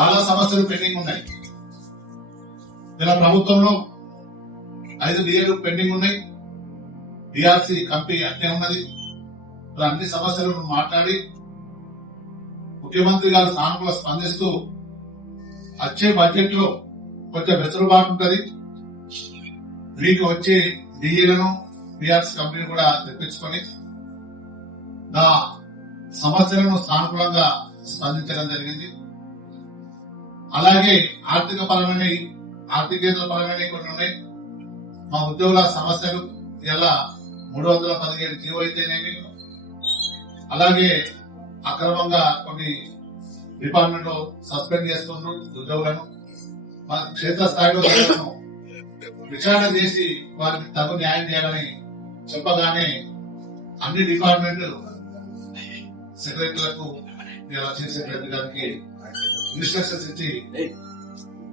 చాలా సమస్యలు పెండింగ్ ఉన్నాయి. ఇలా ప్రభుత్వంలో 5 డిఏలు పెండింగ్ ఉన్నాయి. డిఆర్సీ కంపెనీ అట్టే ఉన్నది. అన్ని సమస్యలను మాట్లాడి ముఖ్యమంత్రి గారు సానుకూల స్పందిస్తూ వచ్చే బడ్జెట్ లో కొంచెం వెసులుబాటు ఉంటుంది, మీకు వచ్చే డిఏలను డిఆర్సీ కంపెనీ కూడా తెప్పించుకొని నా సమస్యలను సానుకూలంగా స్పందించడం జరిగింది. అలాగే ఆర్థికేతర పరమైన కొన్ని ఉన్నాయి. మా ఉద్యోగుల సమస్యలు ఇలా 317 జీవో అయితేనేమి, అలాగే అక్రమంగా కొన్ని డిపార్ట్మెంట్ లో సస్పెండ్ చేస్తున్నారు ఉద్యోగులను. మా క్షేత్రస్థాయిలో విచారణ చేసి వారికి తగు న్యాయం చేయాలని చెప్పగానే అన్ని డిపార్ట్మెంట్ సెక్రటరీలకు చీఫ్ సెక్రటరీ గారికి ఇన్స్ట్రక్షన్స్ ఇచ్చి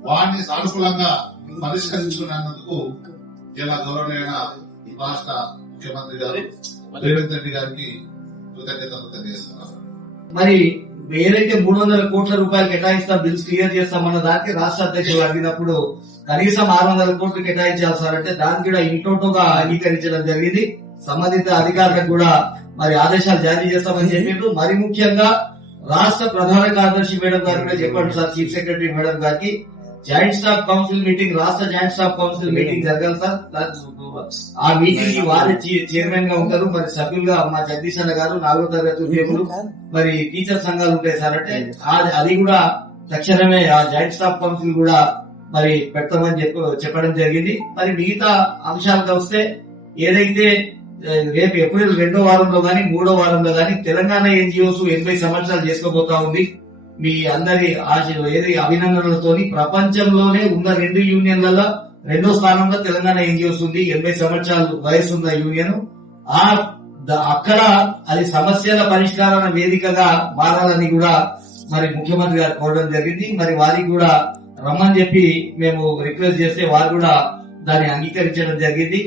వారిని సానుకూలంగా పరిష్కరించుకున్నందుకు ఇలా గౌరవనీయ రాష్ట్ర ముఖ్యమంత్రి గారు రేవంత్ రెడ్డి గారికి కృతజ్ఞతలు తెలియజేస్తున్నారు. మరి ఏదైతే 300 కోట్ల రూపాయలు కేటాయిస్తాం, బిల్స్ క్లియర్ చేస్తామన్న దానికి రాష్ట్ర అధ్యక్షులు అడిగినప్పుడు కనీసం 600 కోట్లు కేటాయించాలి సార్ అంటే దానికి కూడా ఇంటోటోగా అంగీకరించడం జరిగింది. సంబంధిత అధికారులకు కూడా మరి ఆదేశాలు జారీ చేస్తామని చెప్పారు. మరి ముఖ్యంగా రాష్ట్ర ప్రధాన కార్యదర్శి మేడం గారు కూడా చెప్పండి సార్, చీఫ్ సెక్రటరీ మేడం గారికి జాయింట్ స్టాఫ్ కౌన్సిల్ మీటింగ్, రాష్ట్ర జాయింట్ స్టాఫ్ కౌన్సిల్ మీటింగ్ జరగాలి సార్. ఆ మీటింగ్ కి వారే చైర్మన్ గా ఉంటారు. మరి సభ్యులుగా మా జగదీష్ అన్న గారు, 4వ తరగతి ఉద్యోగులు, మరి టీచర్ సంఘాలు ఉంటాయి సార్ అంటే అది కూడా తక్షణమే ఆ జాయింట్ స్టాఫ్ కౌన్సిల్ కూడా మరి పెడతామని చెప్పడం జరిగింది. మరి మిగతా అంశాలకు వస్తే ఏదైతే రేపు ఏప్రిల్ 2వ వారంలో గాని 3వ వారంలో గాని తెలంగాణ ఎన్జిఓస్ 80 సంవత్సరాలు చేసుకోబోతా ఉంది. మీ అందరి అభినందనలతోని ప్రపంచంలోనే ఉన్న 2 యూనియన్లలో 2వ స్థానంలో తెలంగాణ ఎన్జిఓస్ ఉంది. 80 సంవత్సరాలు వయసు ఉన్న యూనియన్. అక్కడ అది సమస్యల పరిష్కారాల వేదికగా మారాలని కూడా మరి ముఖ్యమంత్రి గారు కోరడం జరిగింది. మరి వారికి కూడా రమ్మని చెప్పి మేము రిక్వెస్ట్ చేస్తే వారు కూడా దాన్ని అంగీకరించడం జరిగింది.